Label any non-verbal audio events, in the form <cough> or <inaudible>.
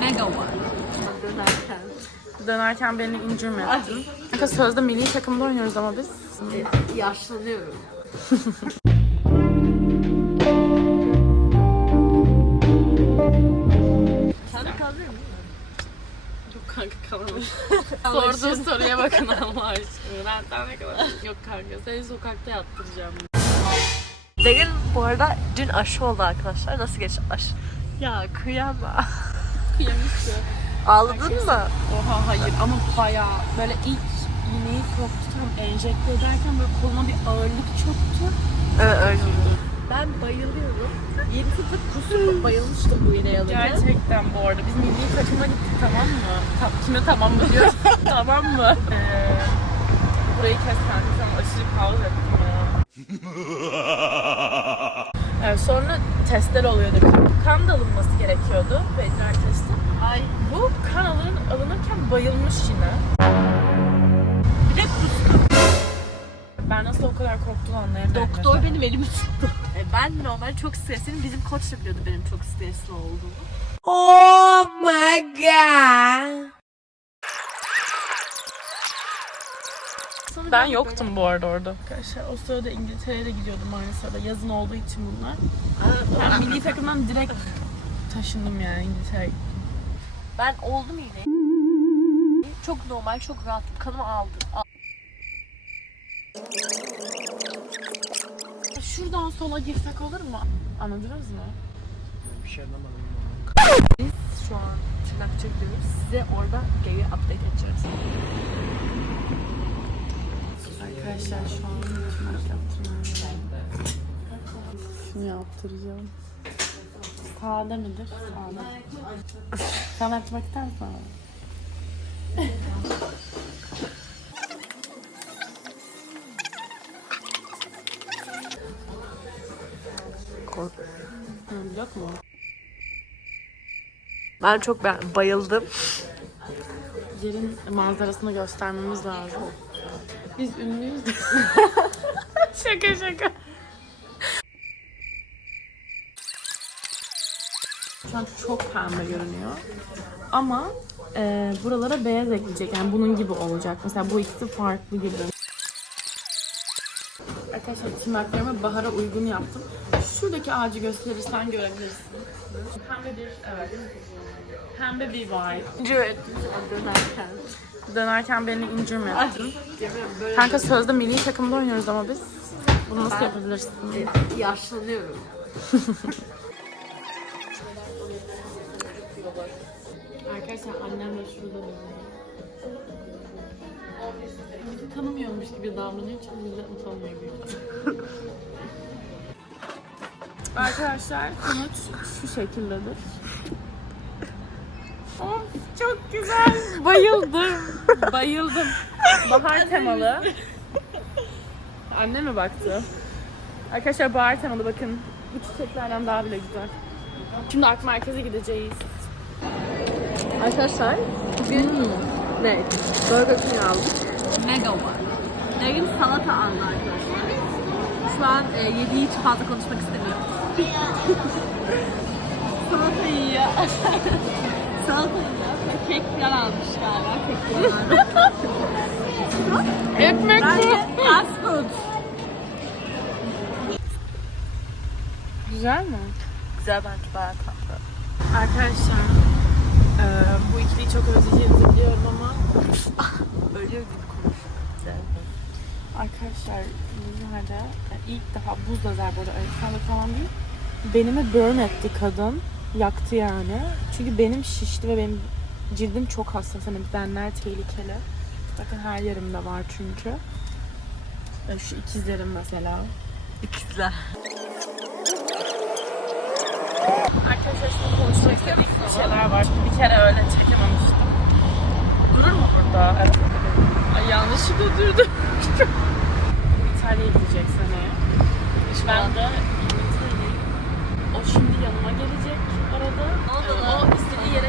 Mega var. Dönerken. Dönerken beni incirme ettin. Kanka sözde milli takımda oynuyoruz ama biz. E, yaşlanıyorum. Kalıyor musun? Yok kanka kalamam. <laughs> Sorduğu soruya bakın Allah aşkına. Ben sana ne kadar... Yok kanka seni sokakta yattıracağım. Derin bu arada dün aşı oldu arkadaşlar. Nasıl geçti aşı? Ya kıyama. Kıyamış ya. Ağladın mı? Oha hayır ama bayağı böyle ilk iğneyi soktu tam enjekte ederken böyle koluma bir ağırlık çöktü. Evet öyle. Ben bayılıyorum. Yeni sınıfta kusur bayılmıştım bu iğneyi alırken. Gerçekten bu arada biz milli takıma gittik tamam mı? Ta kime tamam mı diyor? <laughs> tamam mı? Ee, burayı kes kanka aşırı kavga ettim ya. <laughs> Evet, sonra testler oluyordu. Kan da alınması gerekiyordu. Bedrar testi. Ay. Bu kan alın, alınırken bayılmış yine. Bir de kustum. Ben nasıl o kadar korktuğunu anlayamıyorum. Doktor mesela. benim elimi tuttu. E, ben normal çok stresliyim. Bizim koç da biliyordu benim çok stresli olduğumu. Sonra Ben yoktum bu arada orada. Arkadaşlar o sırada İngiltere'ye de gidiyordum aynı sırada. Yazın olduğu için bunlar. Ben milli takımdan direkt taşındım yani İngiltere'ye. Ben oldum yine. Çok normal, çok rahatım. Kanımı aldı. Al- Şuradan sola girsek olur mu? Anladınız mı? Bir şey anlamadım. Biz şu an tırnak çekiyoruz. Size orada geri update edeceğiz. Arkadaşlar şu an tırnak yaptırmıyorum. Şunu yaptıracağım. Sade midir? Sade. Sen yaptırmak ister misin abi? Kork. Yok mu? Ben çok ben bayıldım. Yerin manzarasını göstermemiz lazım. Biz ünlüyüz. <laughs> şaka şaka. Şu an çok pembe görünüyor. Ama e, buralara beyaz ekleyecek. Yani bunun gibi olacak. Mesela bu ikisi farklı gibi. Arkadaşlar tırnaklarımı bahara uygun yaptım. Şuradaki ağacı gösterirsen görebilirsin. Pembe bir, evet. Pembe bir vibe. Evet. Dönerken. Dönerken beni böyle Kanka sözde milli takımda oynuyoruz ama biz. Bunu nasıl Ben- yapabilirsin? e, yaşlanıyorum. <laughs> Arkadaşlar annem de şurada Bizi tanımıyormuş gibi davranıyor çünkü bize utanmıyor büyük <laughs> Arkadaşlar sonuç şu şekildedir. Of çok güzel. Bayıldım. Bayıldım. Bahar temalı. Anne mi baktı? Arkadaşlar bahar temalı bakın. Bu çiçeklerden daha bile güzel. Şimdi Ak Merkez'e gideceğiz. Arkadaşlar bugün ne? Burger King aldık. Mega var. Derin salata aldı arkadaşlar. Şu an e, yediği hiç fazla konuşmak istemiyorum. <laughs> salata yiyor. <laughs> salata yiyor. Kek falan almış galiba. Kek yiyorlar. Ekmek Bence fast food. Güzel mi? Güzel bence bayağı tatlı. Arkadaşlar eee, bu ikiliyi çok özleyeceğimizi biliyorum ama <laughs> Ölüyor gibi konuşuyor. Güzel. Arkadaşlar Nilüfer'de yani ilk defa buz lazer burada Alexander falan değil. Benimi burn etti kadın. Yaktı yani. Çünkü benim şişti ve benim cildim çok hassas. Hani benler tehlikeli. Bakın her yerimde var çünkü. E, Şu ikizlerim mesela. İkizler. Arkadaşlar şimdi konuşmak istediğim şeyler var. Bir kere öyle çekememiştim. Durur mu burada? Evet. Ay yanlışlıkla durdu. <laughs> İtalya'ya gidecek seneye. Ben de İngiltere'deyim. O şimdi yanıma gelecek arada. Anladım. O istediği yere